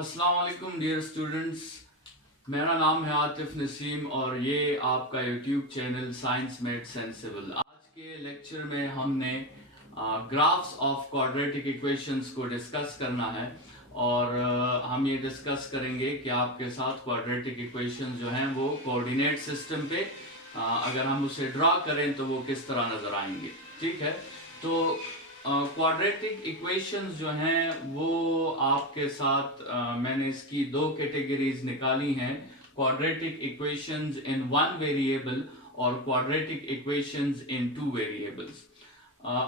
अस्सलाम वालेकुम dear students, मेरा नाम है आतिफ नसीम और ये आपका YouTube channel science made sensible. आज के लेक्चर में हमने ग्राफ्स ऑफ क्वाड्रेटिक इक्वेशंस को डिस्कस करना है और हम ये डिस्कस करेंगे कि आपके साथ क्वाड्रेटिक इक्वेशंस जो हैं वो कोऑर्डिनेट सिस्टम पे अगर हम उसे ड्रा करें तो वो किस तरह नज़र आएंगे। ठीक है, तो क्वाड्रेटिक इक्वेशंस जो हैं वो आपके साथ मैंने इसकी दो कैटेगरीज निकाली हैं, quadratic equations in one variable और quadratic equations in two variables.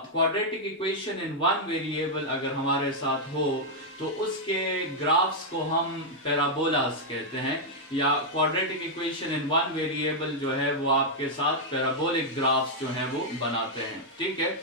Quadratic equation in one variable अगर हमारे साथ हो तो उसके ग्राफ्स को हम पैराबोलास कहते हैं, या quadratic equation in one variable जो है वो आपके साथ पैराबोलिक ग्राफ्स जो हैं वो बनाते हैं। ठीक है,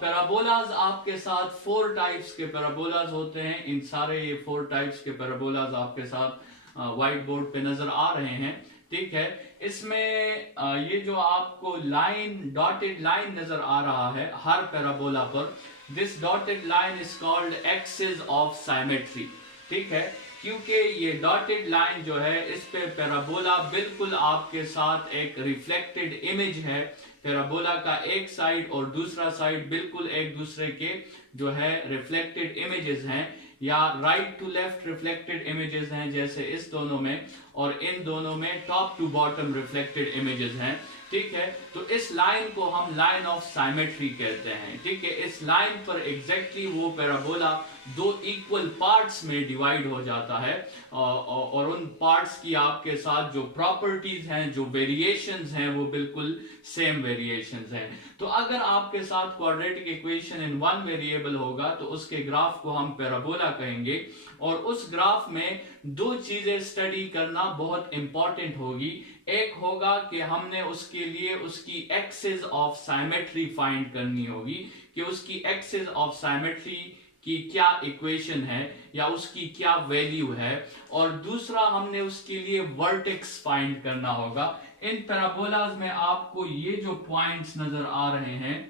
पैराबोलाज आपके साथ 4 टाइप्स के पैराबोलाज होते हैं। इन सारे ये 4 टाइप्स के पैराबोलाज आपके साथ व्हाइट बोर्ड पे नजर आ रहे हैं। ठीक है, इसमें ये जो आपको लाइन डॉटेड लाइन नजर आ रहा है हर पैराबोला पर, this dotted line is called axis of symmetry. ठीक है, क्योंकि ये डॉटेड लाइन जो है इस पे पैराबोला बिल्कुल आपके साथ एक रिफ्लेक्टेड इमेज है। पैराबोला का एक साइड और दूसरा साइड बिल्कुल एक दूसरे के जो है रिफ्लेक्टेड इमेजेस हैं, या right to left reflected images हैं जैसे इस दोनों में, और इन दोनों में top to bottom reflected images हैं। ठीक है, तो इस लाइन को हम लाइन ऑफ साइमेट्री कहते हैं। ठीक है, इस लाइन पर एग्जैक्टली वो पैराबोला दो इक्वल पार्ट्स में डिवाइड हो जाता है और उन पार्ट्स की आपके साथ जो प्रॉपर्टीज हैं, जो वेरिएशंस हैं, वो बिल्कुल सेम वेरिएशंस हैं। तो अगर आपके साथ quadratic equation in one variable होगा तो उसके ग्राफ को हम पैराबोला कहेंगे, और उस ग्राफ में दो चीजें स्टडी करना बहुत इंपॉर्टेंट होगी। एक होगा कि हमने उसके लिए उसकी एक्सिस ऑफ साइमेट्री फाइंड करनी होगी कि उसकी एक्सिस ऑफ साइमेट्री की क्या इक्वेशन है या उसकी क्या वैल्यू है, और दूसरा हमने उसके लिए वर्टेक्स फाइंड करना होगा। इन पैराबोलाज में आपको ये जो पॉइंट्स नजर आ रहे हैं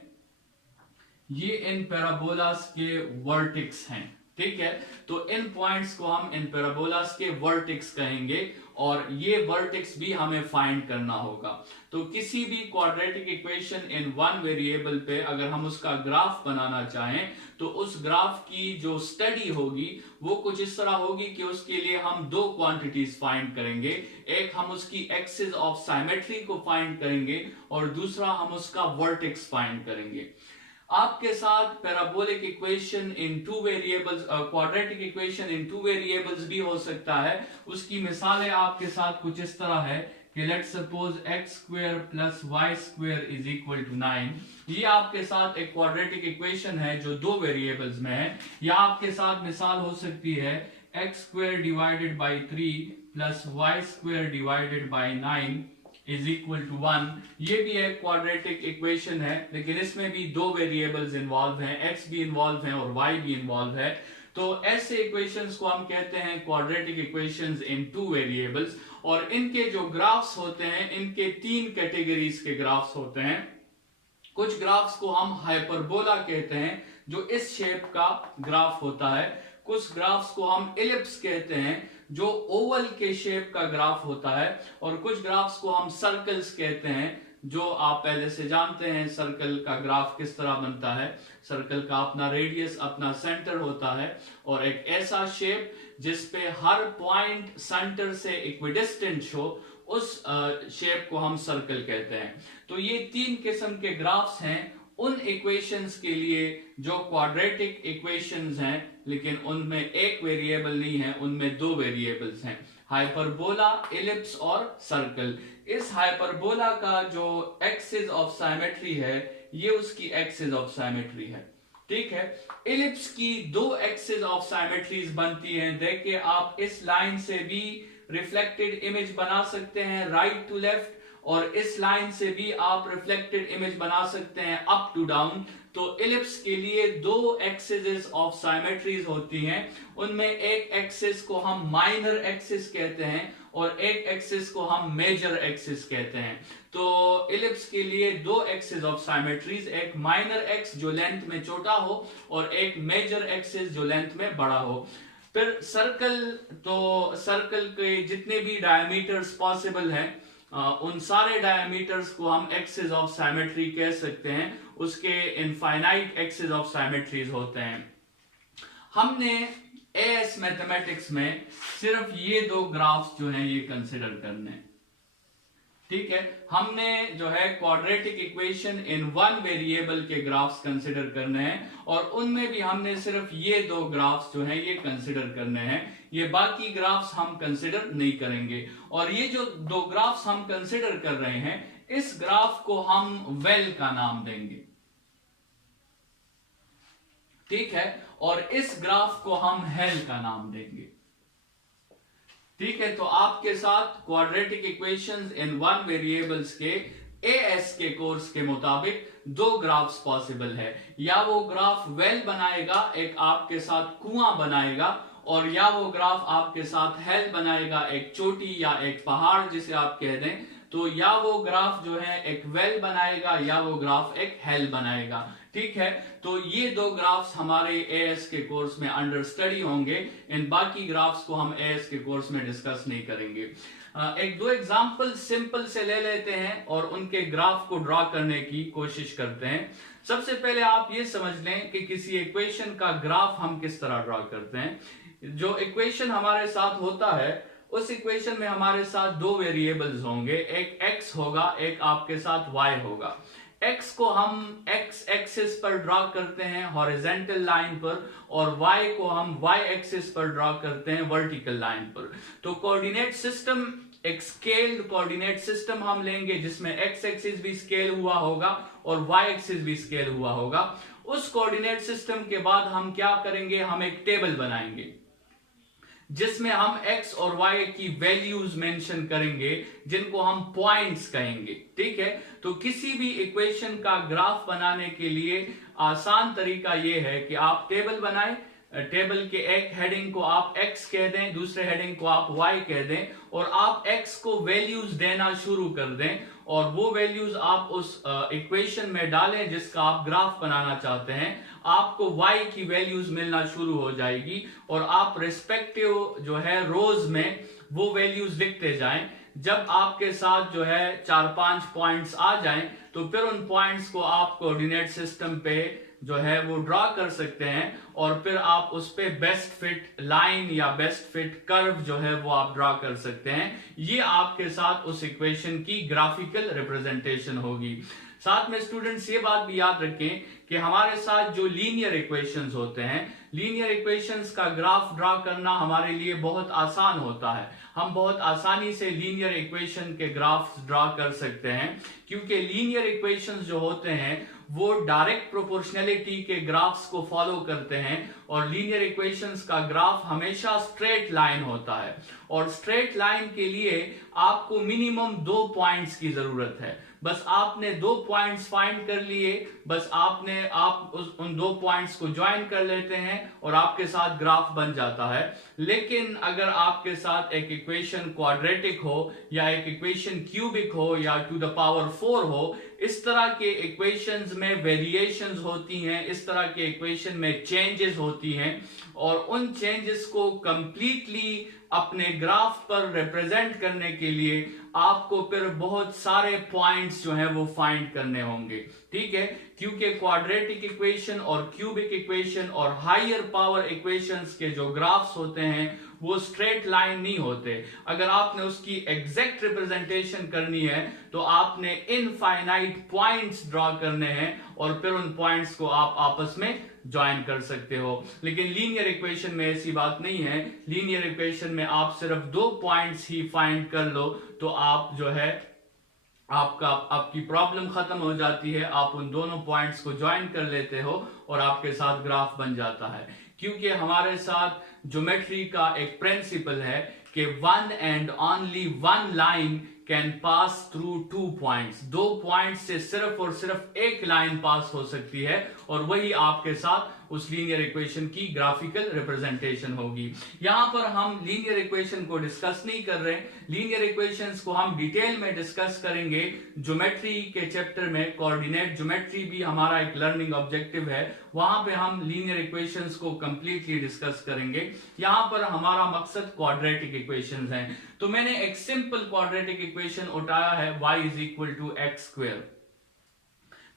ये इन पैराबोलास के वर्टेक्स हैं। ठीक है, तो इन पॉइंट्स को हम इन पैराबोलास के वर्टेक्स कहेंगे और ये वर्टेक्स भी हमें फाइंड करना होगा। तो किसी भी quadratic equation in one variable पे अगर हम उसका ग्राफ बनाना चाहें तो उस ग्राफ की जो स्टडी होगी वो कुछ इस तरह होगी कि उसके लिए हम दो क्वांटिटीज फाइंड करेंगे। एक हम उसकी एक्सिस ऑफ साइमेट्री को फाइंड करेंगे और दूसरा हम उसका वर्टेक्स फाइंड करेंगे। आपके साथ parabolic equation in two variables, quadratic equation in two variables भी हो सकता है। उसकी मिसालें आपके साथ कुछ इस तरह है कि let's suppose x square plus y square is equal to 9। ये आपके साथ एक क्वाड्रेटिक इक्वेशन है जो दो वेरिएबल्स में है। या आपके साथ मिसाल हो सकती है x square divided by 3 plus y square divided by 9 is equal to 1। ये भी एक क्वाड्रेटिक इक्वेशन है, लेकिन इसमें भी दो वेरिएबल्स इन्वॉल्व हैं, x भी इन्वॉल्व है और y भी इन्वॉल्व है। तो ऐसे इक्वेशंस को हम कहते हैं quadratic equations in two variables, और इनके जो ग्राफ्स होते हैं इनके 3 कैटेगरीज के ग्राफ्स होते हैं। कुछ ग्राफ्स को हम हाइपरबोला कहते हैं जो इस शेप का ग्राफ होता है, कुछ ग्राफ्स को हम इलिप्स कहते हैं जो ओवल के शेप का ग्राफ होता है, और कुछ ग्राफ्स को हम सर्कल्स कहते हैं जो आप पहले से जानते हैं सर्कल का ग्राफ किस तरह बनता है। सर्कल का अपना रेडियस, अपना सेंटर होता है और एक ऐसा शेप जिसपे हर पॉइंट सेंटर से इक्विडिस्टेंट हो, उस शेप को हम सर्कल कहते हैं। तो ये 3 किस्म के ग्राफ्स हैं उन इक्वेशंस के लिए जो क्वाड्रेटिक इक्वेशंस हैं, लेकिन उनमें एक वेरिएबल नहीं है, उनमें दो वेरिएबल्स हैं, हाइपरबोला, इलिप्स और सर्कल। इस हाइपरबोला का जो एक्सिस ऑफ साइमेट्री है ये उसकी एक्सिस ऑफ साइमेट्री है। ठीक है, इलिप्स की दो एक्सिस ऑफ साइमेट्रीज बनती हैं। देखिए, आप इस लाइन से भी रिफ्लेक्टेड इमेज बना सकते हैं राइट टू लेफ्ट, और इस लाइन से भी आप रिफ्लेक्टेड इमेज बना सकते हैं अप टू डाउन। तो इलिप्स के लिए दो एक्सिस ऑफ साइमेट्रीज होती हैं, उनमें एक एक्सिस को हम माइनर एक्सिस कहते हैं और एक एक्सिस को हम मेजर एक्सिस कहते हैं। तो इलिप्स के लिए दो एक्सिस ऑफ साइमेट्रीज, एक माइनर एक्स जो लेंथ में छोटा हो और एक मेजर एक्सिस जो लेंथ में बड़ा हो। फिर सर्कल, तो सर्कल के जितने भी डायमीटर्स पॉसिबल हैं उन सारे डायमीटर्स को हम एक्सिस ऑफ सिमेट्री कह सकते हैं, उसके इनफाइनाइट एक्सिस ऑफ सिमेट्रीज होते हैं। हमने एएस मैथमेटिक्स में सिर्फ ये दो ग्राफ्स जो हैं ये कंसिडर करने हैं, ठीक है। हमने जो है quadratic equation in one variable के ग्राफ्स कंसिडर करने हैं और उनमें भी हमने सिर्फ ये दो ग्राफ्स जो हैं ये कंसिडर करने हैं, ये बाकी ग्राफ्स हम कंसिडर नहीं करेंगे। और ये जो दो ग्राफ्स हम कंसिडर कर रहे हैं, इस ग्राफ को हम वेल का नाम देंगे, ठीक है, और इस ग्राफ को हम हेल का नाम देंगे, ठीक है। तो आपके साथ quadratic equations in one variables के एएस के कोर्स के मुताबिक दो ग्राफ्स पॉसिबल है, या वो ग्राफ वेल बनाएगा, एक आपके साथ कुआं बनाएगा, और या वो ग्राफ आपके साथ हेल बनाएगा, एक चोटी या एक पहाड़ जिसे आप कह दें। तो या वो ग्राफ जो है एक वेल बनाएगा या वो ग्राफ एक हेल बनाएगा, ठीक है। तो ये दो ग्राफ्स हमारे एएस के कोर्स में अंडर स्टडी होंगे, इन बाकी ग्राफ्स को हम एएस के कोर्स में डिस्कस नहीं करेंगे। एक दो एग्जांपल सिंपल से ले लेते हैं और उनके ग्राफ को ड्रॉ करने की कोशिश करते हैं। सबसे पहले आप ये समझ लें कि किसी इक्वेशन का ग्राफ हम किस तरह ड्रॉ करते हैं। जो इक्वेशन हमारे साथ होता है उस इक्वेशन में हमारे साथ दो वेरिएबल्स होंगे, एक x होगा, एक आपके साथ y होगा। x को हम x एक्सिस पर ड्रॉ करते हैं हॉरिजॉन्टल लाइन पर, और y को हम y एक्सिस पर ड्रॉ करते हैं वर्टिकल लाइन पर। तो कोऑर्डिनेट सिस्टम, एक स्केल्ड कोऑर्डिनेट सिस्टम हम लेंगे जिसमें x एक्सिस भी स्केल हुआ होगा और y एक्सिस भी स्केल हुआ होगा। उस कोऑर्डिनेट सिस्टम के बाद हम क्या करेंगे, हम एक टेबल बनाएंगे जिसमें हम x और y की वैल्यूज मेंशन करेंगे जिनको हम पॉइंट्स कहेंगे, ठीक है। तो किसी भी इक्वेशन का ग्राफ बनाने के लिए आसान तरीका यह है कि आप टेबल बनाएं, टेबल के एक हेडिंग को आप x कह दें, दूसरे हेडिंग को आप y कह दें, और आप x को वैल्यूज देना शुरू कर दें, और वो वैल्यूज आप उस इक्वेशन में डालें जिसका आप ग्राफ बनाना चाहते हैं। आपको y की वैल्यूज मिलना शुरू हो जाएगी और आप रिस्पेक्टिव जो है रोज में वो वैल्यूज लिखते जाएं। जब आपके साथ जो है 4-5 पॉइंट्स आ जाएं तो फिर उन पॉइंट्स को आप कोऑर्डिनेट सिस्टम पे जो है वो ड्रॉ कर सकते हैं, और फिर आप उस पे बेस्ट फिट लाइन या बेस्ट फिट कर्व जो है वो आप ड्रॉ कर सकते हैं। ये आपके साथ उस इक्वेशन की ग्राफिकल रिप्रेजेंटेशन होगी। साथ में स्टूडेंट्स ये बात भी याद रखें कि हमारे साथ जो लीनियर इक्वेशंस होते हैं, लीनियर इक्वेशंस का ग्राफ ड्रॉ करना हमारे लिए बहुत आसान होता है। हम बहुत आसानी से लीनियर इक्वेशन के ग्राफ्स ड्रॉ कर सकते हैं, क्योंकि लीनियर इक्वेशंस जो होते हैं वो डायरेक्ट प्रोपोर्शनैलिटी के ग्राफ्स को फॉलो करते हैं, और लीनियर इक्वेशंस का ग्राफ हमेशा स्ट्रेट लाइन होता है, और स्ट्रेट लाइन के लिए आपको मिनिमम 2 पॉइंट्स की जरूरत है। बस आपने 2 पॉइंट्स फाइंड कर लिए, बस आप उन 2 पॉइंट्स को ज्वाइन कर लेते हैं और आपके साथ ग्राफ बन जाता है। लेकिन अगर आपके साथ एक इक्वेशन क्वाड्रेटिक हो या एक इक्वेशन क्यूबिक हो या टू द पावर 4 हो, इस तरह के इक्वेशंस में वेरिएशंस होती हैं, इस तरह के इक्वेशन में चेंजेस होती हैं, और उन चेंजेस को कंप्लीटली अपने ग्राफ पर रिप्रेजेंट करने के लिए आपको फिर बहुत सारे पॉइंट्स जो हैं वो फाइंड करने होंगे, ठीक है। क्योंकि क्वाड्रेटिक इक्वेशन और क्यूबिक इक्वेशन और हायर पावर इक्वेशंस के जो ग्राफ्स होते हैं वो स्ट्रेट लाइन नहीं होते। अगर आपने उसकी एग्जैक्ट रिप्रेजेंटेशन करनी है तो आपने इनफाइनाइट पॉइंट्स ड्रॉ करने हैं, और फिर उन पॉइंट्स को आप आपस में ज्वाइन कर सकते हो। लेकिन लीनियर इक्वेशन में ऐसी बात नहीं है। लीनियर इक्वेशन में आप सिर्फ 2 पॉइंट्स ही फाइंड कर लो तो आप जो है आपकी प्रॉब्लम खत्म हो जाती है। आप उन दोनों पॉइंट्स को ज्वाइन कर लेते हो और आपके साथ ग्राफ बन जाता है। क्योंकि हमारे साथ ज्योमेट्री का एक प्रिंसिपल है कि one and only one line can pass through 2 points. 2 points से सिर्फ और सिर्फ एक लाइन पास हो सकती है, और वही आपके साथ उस लीनियर इक्वेशन की ग्राफिकल रिप्रेजेंटेशन होगी। यहां पर हम लीनियर इक्वेशन को डिस्कस नहीं कर रहे। लीनियर इक्वेशंस को हम डिटेल में डिस्कस करेंगे ज्योमेट्री के चैप्टर में। कोऑर्डिनेट ज्योमेट्री भी हमारा एक लर्निंग ऑब्जेक्टिव है, वहां पे हम लीनियर इक्वेशंस को कंप्लीटली डिस्कस करेंगे। यहाँ पर हमारा मकसद क्वाड्रेटिक इक्वेशंस हैं, तो मैंने एक सिंपल क्वाड्रेटिक इक्वेशन उठाया है y is equal to x square.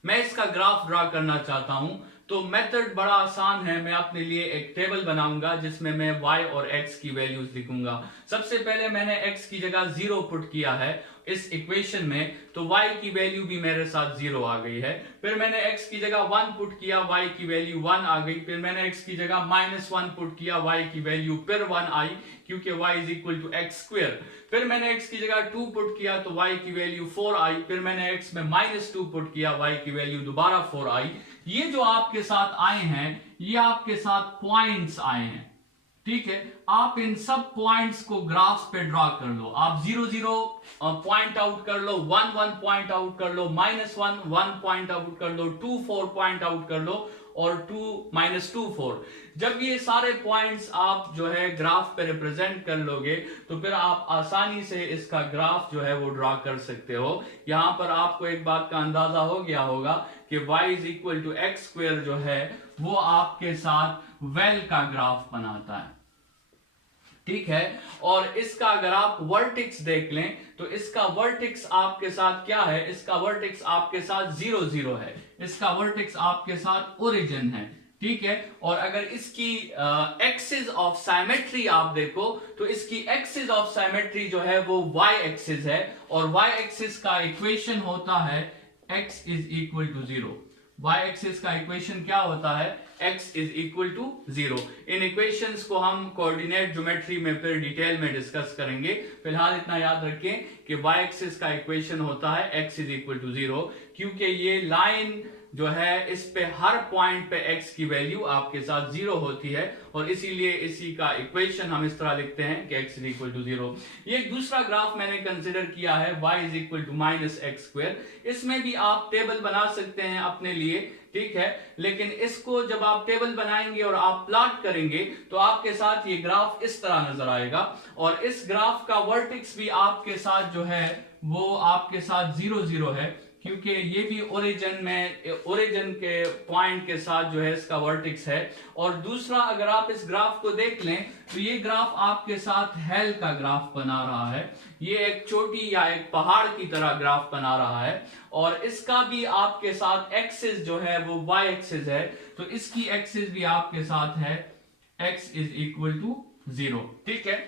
मैं इसका ग्राफ ड्रा करना चाहता हूं, तो मेथड बड़ा आसान है। मैं अपने लिए एक टेबल बनाऊंगा जिसमें मैं y और x की वैल्यूज लिखूंगा। सबसे पहले मैंने x की जगह 0 पुट किया है इस इक्वेशन में, तो y की वैल्यू भी मेरे साथ 0 आ गई है। फिर मैंने x की जगह 1 पुट किया, y की वैल्यू 1 आ गई। फिर मैंने x की जगह -1 पुट किया, y की वैल्यू फिर 1 आई, क्योंकि y is equal to x square. फिर मैंने x की जगह 2 पुट किया तो y की वैल्यू 4 आई। फिर मैंने x में -2 पुट किया, y की वैल्यू दोबारा 4 आई। ये जो आपके साथ आए हैं, ये आपके साथ पॉइंट्स आए हैं, ठीक है। आप इन सब पॉइंट्स को ग्राफ पे ड्रा कर लो। आप 0 0 पॉइंट आउट कर लो, 1 1 पॉइंट आउट कर लो, -1 1 पॉइंट आउट कर लो, 2 4 पॉइंट आउट कर लो, और 2 -2 4। जब ये सारे पॉइंट्स आप जो है ग्राफ पे रिप्रेजेंट कर लोगे, तो फिर आप आसानी से इसका ग्राफ जो है वो ड्रा कर सकते हो। यहां पर आपको एक बात का अंदाजा हो गया होगा कि y is equal to x square जो है वो आपके साथ वेल का ग्राफ बनाता है, ठीक है। और इसका अगर आप वर्टेक्स देख लें, तो इसका वर्टेक्स आपके साथ क्या है? इसका वर्टेक्स आपके साथ 0 0 है। इसका वर्टेक्स आपके साथ ओरिजिन है, ठीक है। और अगर इसकी एक्सिस ऑफ साइमेट्री आप देखो, तो इसकी एक्सिस ऑफ साइमेट्री जो है वो y एक्सिस है, और y एक्सिस का इक्वेशन होता है x is equal to 0। y axis का इक्वेशन क्या होता है? x is equal to 0। इन इक्वेशंस को हम कोऑर्डिनेट ज्योमेट्री में फिर डिटेल में डिस्कस करेंगे। फिलहाल इतना याद रखें कि y एक्सिस का इक्वेशन होता है x इज इक्वल टू 0, क्योंकि ये लाइन जो है इस पे हर पॉइंट पे x की वैल्यू आपके साथ 0 होती है, और इसीलिए इसी का इक्वेशन हम इस तरह लिखते हैं कि x इज इक्वल टू 0। ये एक दूसरा ग्राफ मैंने कंसिडर किया है y is equal to -x square. इसमें भी आप टेबल बना सकते हैं अपने लिए, ठीक है। लेकिन इसको जब आप टेबल बनाएंगे और आप प्लॉट करेंगे, तो आपके साथ ये ग्राफ इस तरह नजर आएगा, और इस ग्राफ का वर्टेक्स भी आपके साथ जो है वो आपके साथ 0 0 है, क्योंकि ये भी ओरिजिन के पॉइंट के साथ जो है इसका वर्टेक्स है। और दूसरा, अगर आप इस ग्राफ को देख लें, तो ये ग्राफ आपके साथ हेल का ग्राफ बना रहा है। ये एक चोटी या एक पहाड़ की तरह ग्राफ बना रहा है, और इसका भी आपके साथ एक्सिस जो है वो y एक्सिस है, तो इसकी एक्सिस भी आपके साथ है x इज इक्वल टू 0, ठीक है।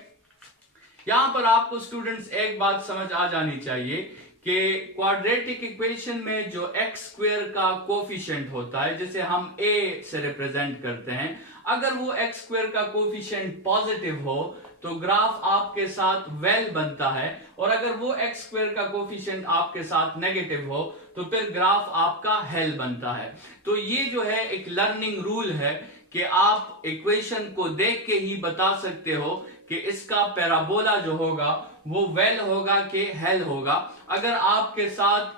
यहां पर आपको स्टूडेंट्स एक बात समझ आ जानी चाहिए कि क्वाड्रेटिक इक्वेशन में जो एक्स स्क्वायर का कोफिशिएंट होता है, जिसे हम a से रिप्रेजेंट करते हैं, अगर वो एक्स स्क्वायर का कोफिशिएंट पॉजिटिव हो तो ग्राफ आपके साथ वेल बनता है, और अगर वो एक्स स्क्वायर का कोफिशिएंट आपके साथ नेगेटिव हो तो फिर ग्राफ आपका हेल बनता है। तो ये जो है एक लर्निंग रूल है कि आप इक्वेशन को देख के ही बता सकते हो कि इसका पैराबोला जो होगा वो वेल होगा कि हेल होगा। अगर आपके साथ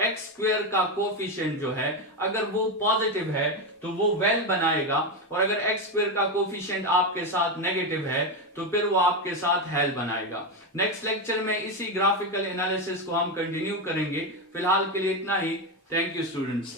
एक्स स्क्वायर का कोफिशिएंट जो है अगर वो पॉजिटिव है तो वो वेल बनाएगा, और अगर एक्स स्क्वायर का कोफिशिएंट आपके साथ नेगेटिव है तो फिर वो आपके साथ हेल बनाएगा। नेक्स्ट लेक्चर में इसी ग्राफिकल एनालिसिस को हम कंटिन्यू करेंगे। फिलहाल के लिए इतना ही। Thank you students.